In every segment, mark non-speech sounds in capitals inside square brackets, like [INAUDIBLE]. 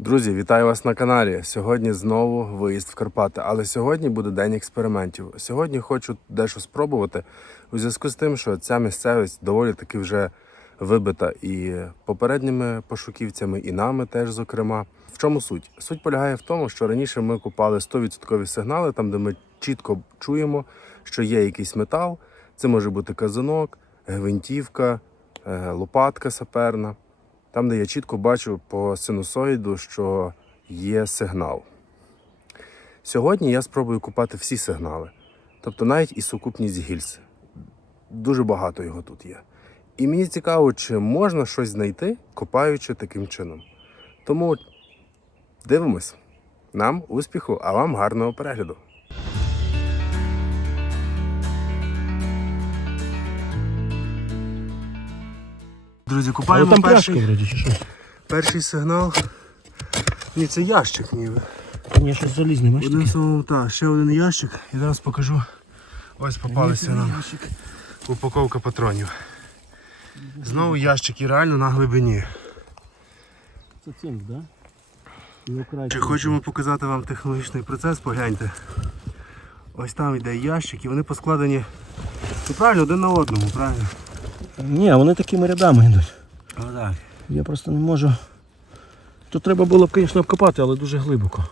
Друзі, вітаю вас на каналі. Сьогодні знову виїзд в Карпати, але сьогодні буде день експериментів. Сьогодні хочу дещо спробувати у зв'язку з тим, що ця місцевість доволі таки вже вибита і попередніми пошуківцями, і нами теж, зокрема. В чому суть? Суть полягає в тому, що раніше ми купали 100% сигнали, там де ми чітко чуємо, що є якийсь метал. Це може бути казанок, гвинтівка, е, лопатка саперна. Там, де я чітко бачу по синусоїду, що є сигнал. Сьогодні я спробую купати всі сигнали, тобто навіть і сукупність гільз. Дуже багато його тут є. І мені цікаво, чи можна щось знайти, копаючи таким чином. Тому дивимось. Нам успіху, а вам гарного перегляду. Друзі, купаємо там перший. пляшка вроді чи що? Перший сигнал. Ні, це ящик ніби. Ні, щось залізне, бачиш? Таке? словом, так, ще один ящик. І зараз покажу. Ось попалися нам упаковка патронів. Знову ящик і реально на глибині. Це цинк, да? Окрай. Чи хочемо показати вам технологічний процес, погляньте. Ось там йде ящик і вони поскладені ну, правильно один на одному, правильно? Ні, вони такими рядами йдуть. Ну так. Я просто не можу. Тут треба було б, звісно, обкопати, але дуже глибоко.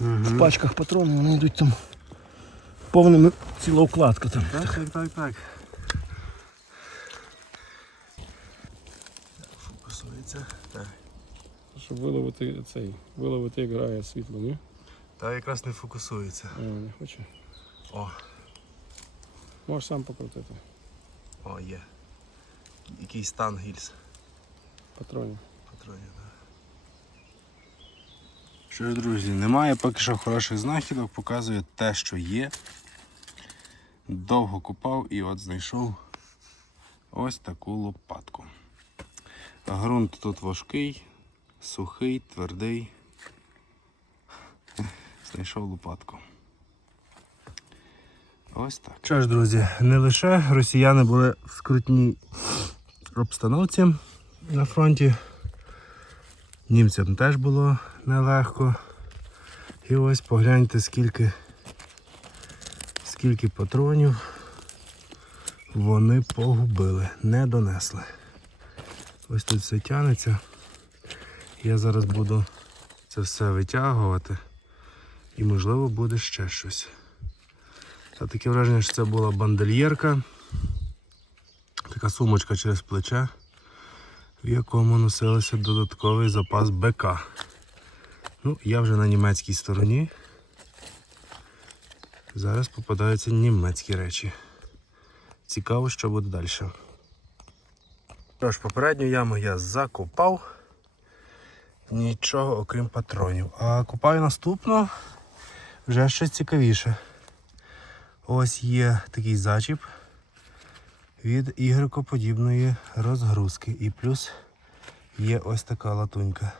В пачках патрони вони йдуть там повними ціла укладка там. Так, так, так, так. Фокусується. Так. Щоб виловити цей, виловити як грає світло, ні? Та якраз не фокусується. А, не хоче. О, Можеш сам покрутити о, є. Який стан гільз. патронів. патронів. Да. Що ж, друзі, немає поки що хороших знахідок, показує те, що є. Довго купав і от знайшов ось таку лопатку. Грунт тут важкий, сухий, твердий. Знайшов лопатку. Ось так. Що ж, друзі, не лише росіяни були в скрутній обстановці на фронті. Німцям теж було нелегко. І ось погляньте, скільки, скільки патронів вони погубили, не донесли. Ось тут все тянеться. Я зараз буду це все витягувати і можливо буде ще щось. Та таке враження, що це була бандельєрка. Така сумочка через плече в якому носилося додатковий запас БК. Ну, я вже на німецькій стороні. Зараз попадаються німецькі речі. Цікаво, що буде далі. Тож, попередню яму я закопав. Нічого окрім патронів. А купаю наступну вже щось цікавіше. Ось є такий зачіп від ігрекоподібної розгрузки. І плюс є ось така латунька.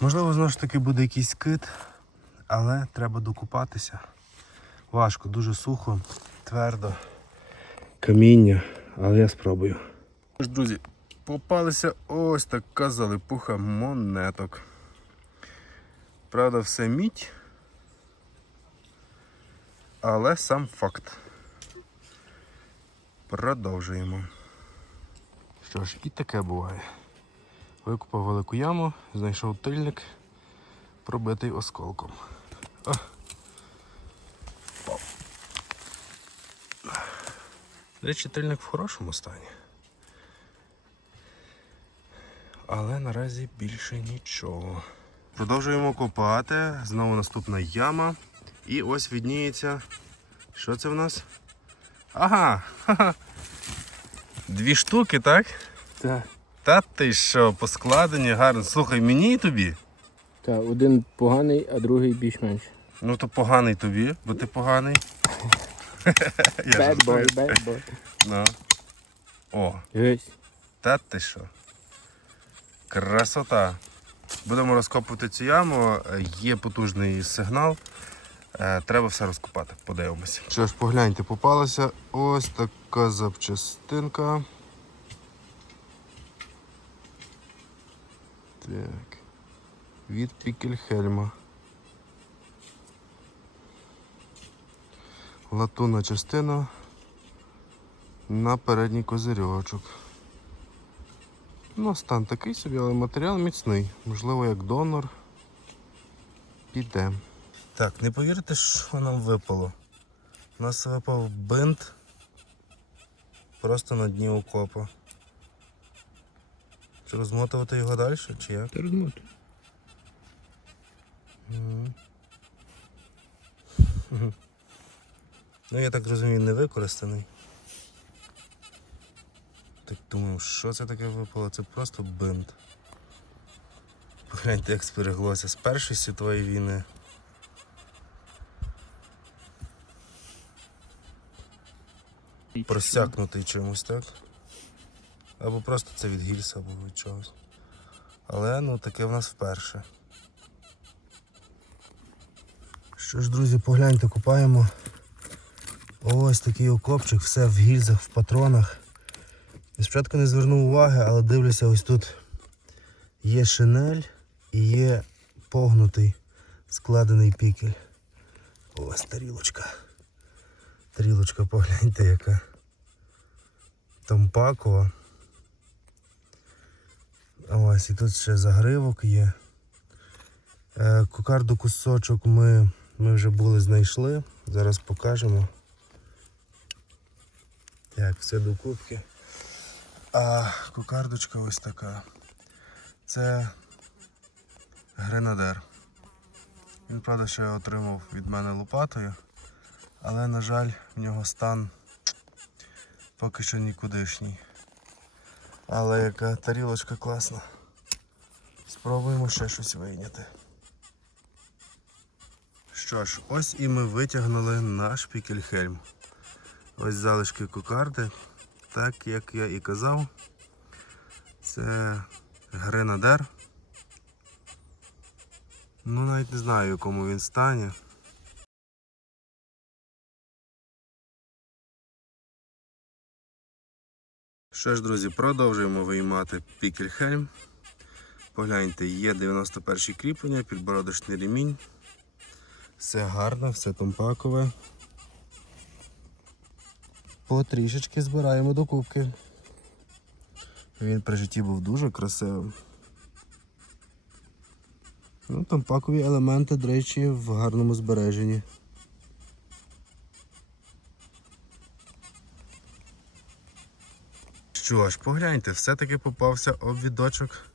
Можливо, знову ж таки буде якийсь кит, але треба докупатися. Важко, дуже сухо, твердо. Каміння, але я спробую. Тож, друзі, попалася ось така залипуха монеток. Правда, все мідь. Але сам факт. Продовжуємо. Що ж, і таке буває. Викупав велику яму, знайшов тильник, пробитий осколком. О. Речі, тильник в хорошому стані. Але наразі більше нічого. Продовжуємо копати. Знову наступна яма. І ось відніється. Що це в нас? Ага, ха-ха. [LAUGHS] Дві штуки, так? Так. Та ти що, поскладені гарно. Слухай, мені і тобі. Так, один поганий, а другий більш-менш. Ну то поганий тобі, бо ти поганий. [LAUGHS] Bad boy, bad boy. Ну. О, Ось. та ти що. Красота. Будемо розкопувати цю яму. Є потужний сигнал. Е, Треба все розкопати. Подивимося. Що ж, погляньте, попалася ось така запчастинка. Так. Від Пікельхельма. Латунна частина на передній козирьочок. Ну, стан такий собі, але матеріал міцний. Можливо, як донор. Піде. Так, не повірите, що нам випало. У нас випав бинт просто на дні окопа. Чи розмотувати його далі, чи як? Ти розмотуй. [LAUGHS] Ну, я так розумію, не використаний. Так думаю, що це таке випало? Це просто бинт. Погляньте, як збереглося з Першої світової війни. Просякнутий чимось, так? Або просто це від гільса, або від чогось. Але ну таке в нас вперше. Що ж, друзі, погляньте, купаємо. Ось такий окопчик, все в гільзах, в патронах. Я спочатку не звернув уваги, але дивлюся, ось тут є шинель і є погнутий складений пікель. Ось тарілочка. Тарілочка, погляньте, яка. Тампакова. Ось, і тут ще загривок є. Е, Кокарду кусочок ми, ми вже були знайшли. Зараз покажемо. Так, все до кубки. А кокардочка ось така. Це гренадер. Він, правда, ще отримав від мене лопатою, але, на жаль, в нього стан поки що нікудишній. Але яка тарілочка класна. Спробуємо ще щось вийняти. Що ж, ось і ми витягнули наш пікельхельм. Ось залишки кокарди. Так як я і казав, це гренадер. Ну навіть не знаю, в якому він стані. Що ж, друзі, продовжуємо виймати пікельхельм. Погляньте, є 91 кріплення, підбородочний ремінь. Все гарно, все томпакове. Потрішечки збираємо до кубки. Він при житті був дуже красивим. Ну, томпакові елементи, до речі, в гарному збереженні. Що ж, погляньте, все-таки попався обвідочок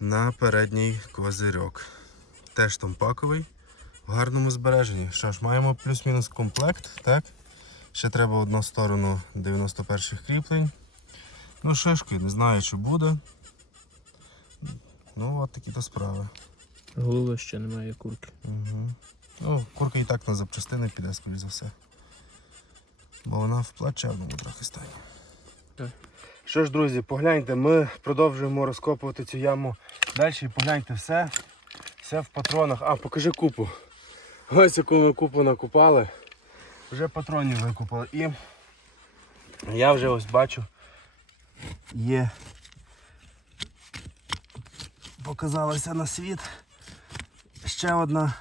на передній козирьок. Теж томпаковий в гарному збереженні. Що ж, маємо плюс-мінус комплект, так? Ще треба одну сторону 91 х кріплень. Ну, шишки, не знаю, чи буде. Ну, от такі то справи. Голови ще немає курки. Угу. Ну, курка і так на запчастини піде, скоріш за все. Бо вона в плачевному трохи стані. Так. Що ж, друзі, погляньте, ми продовжуємо розкопувати цю яму далі і погляньте все. Все в патронах. А, покажи купу. Ось яку ми купу накупали. Вже патронів викупали. І я вже ось бачу. Є. Показалася на світ ще одна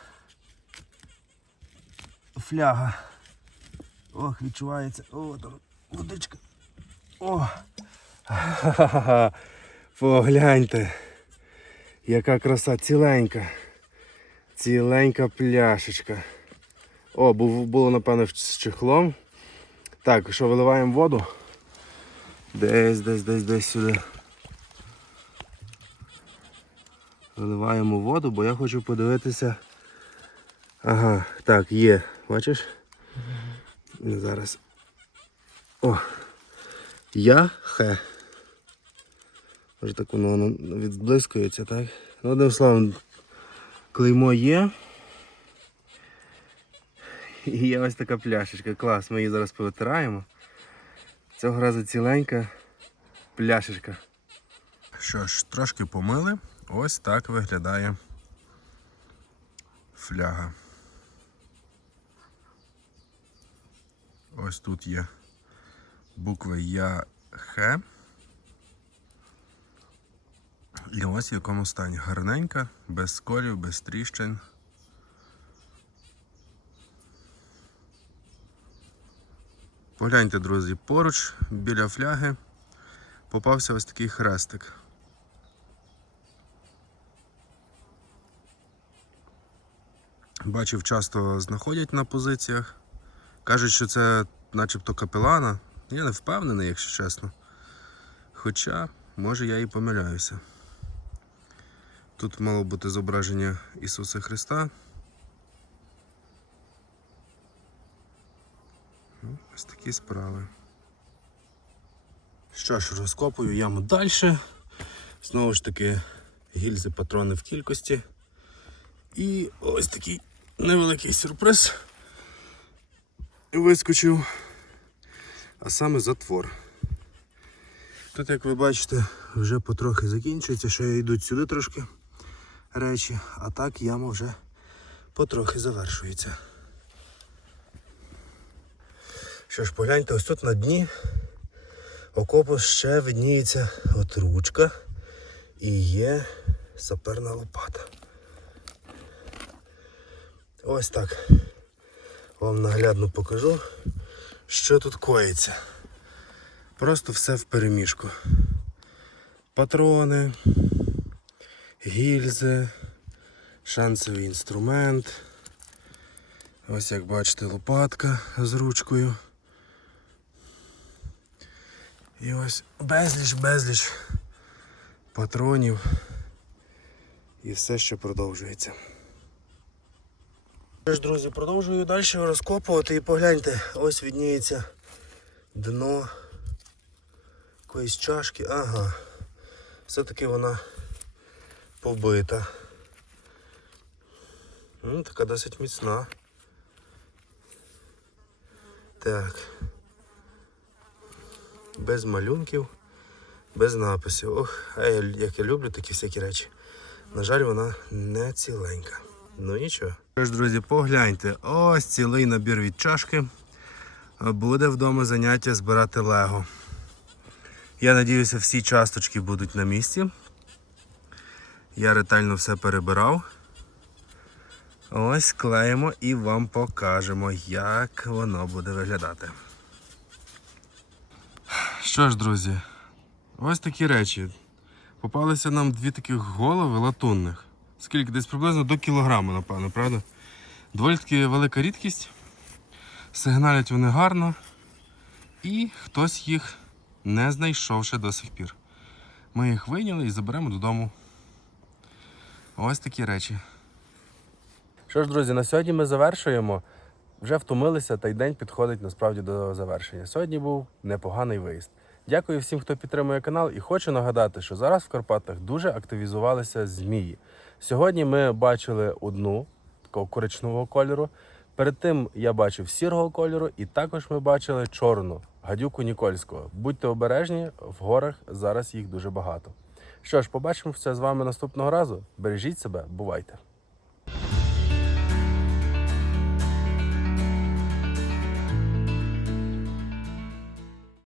фляга. Ох, відчувається. О, там водичка. О! Ха-ха-ха. [LAUGHS] Погляньте. Яка краса ціленька. Ціленька пляшечка. О, було, напевно, з чехлом. Так, що виливаємо воду? Десь, десь, десь, десь сюди. Виливаємо воду, бо я хочу подивитися. Ага, так, є. Бачиш? Зараз. О! Я хе. Може так воно відблискується, так? Ну, одним словом, клеймо є. І є ось така пляшечка. Клас, ми її зараз повитираємо. Цього разу ціленька пляшечка. Що ж, трошки помили. Ось так виглядає фляга. Ось тут є букви Я Х. І ось в якому стані. Гарненька, без сколів, без тріщин. Погляньте, друзі, поруч біля фляги попався ось такий хрестик. Бачив, часто знаходять на позиціях. Кажуть, що це начебто капелана. Я не впевнений, якщо чесно. Хоча, може, я і помиляюся. Тут мало бути зображення Ісуса Христа. Ну, Ось такі справи. Що ж, розкопую яму далі. Знову ж таки, гільзи патрони в кількості. І ось такий невеликий сюрприз. Вискочив. А саме затвор. Тут, як ви бачите, вже потрохи закінчується, ще йдуть сюди трошки речі, а так яма вже потрохи завершується. Що ж, погляньте, ось тут на дні окопу ще видніється от ручка і є саперна лопата. Ось так. Вам наглядно покажу, що тут коїться. Просто все в переміжку. Патрони, гільзи, шансовий інструмент. Ось як бачите, лопатка з ручкою. І ось безліч, безліч патронів і все, що продовжується. Що ж, друзі, продовжую далі розкопувати і погляньте, ось відніється дно якоїсь чашки. Ага. Все-таки вона побита. Ну, така досить міцна. Так. Без малюнків, без написів. Ох, а я, як я люблю такі всякі речі. На жаль, вона не ціленька. Ну нічого. Що ж, друзі, погляньте, ось цілий набір від чашки. Буде вдома заняття збирати лего. Я надіюся, всі часточки будуть на місці. Я ретельно все перебирав. Ось клеїмо і вам покажемо, як воно буде виглядати. Що ж, друзі, ось такі речі. Попалися нам дві таких голови латунних. Скільки? Десь приблизно до кілограма, напевно, правда? Доволі таки велика рідкість. Сигналять вони гарно. І хтось їх не знайшов ще до сих пір. Ми їх вийняли і заберемо додому. Ось такі речі. Що ж, друзі, на сьогодні ми завершуємо. Вже втомилися, та й день підходить насправді до завершення. Сьогодні був непоганий виїзд. Дякую всім, хто підтримує канал, і хочу нагадати, що зараз в Карпатах дуже активізувалися змії. Сьогодні ми бачили одну такого коричневого кольору. Перед тим я бачив сірого кольору, і також ми бачили чорну гадюку Нікольського. Будьте обережні, в горах зараз їх дуже багато. Що ж, побачимо все з вами наступного разу. Бережіть себе, бувайте!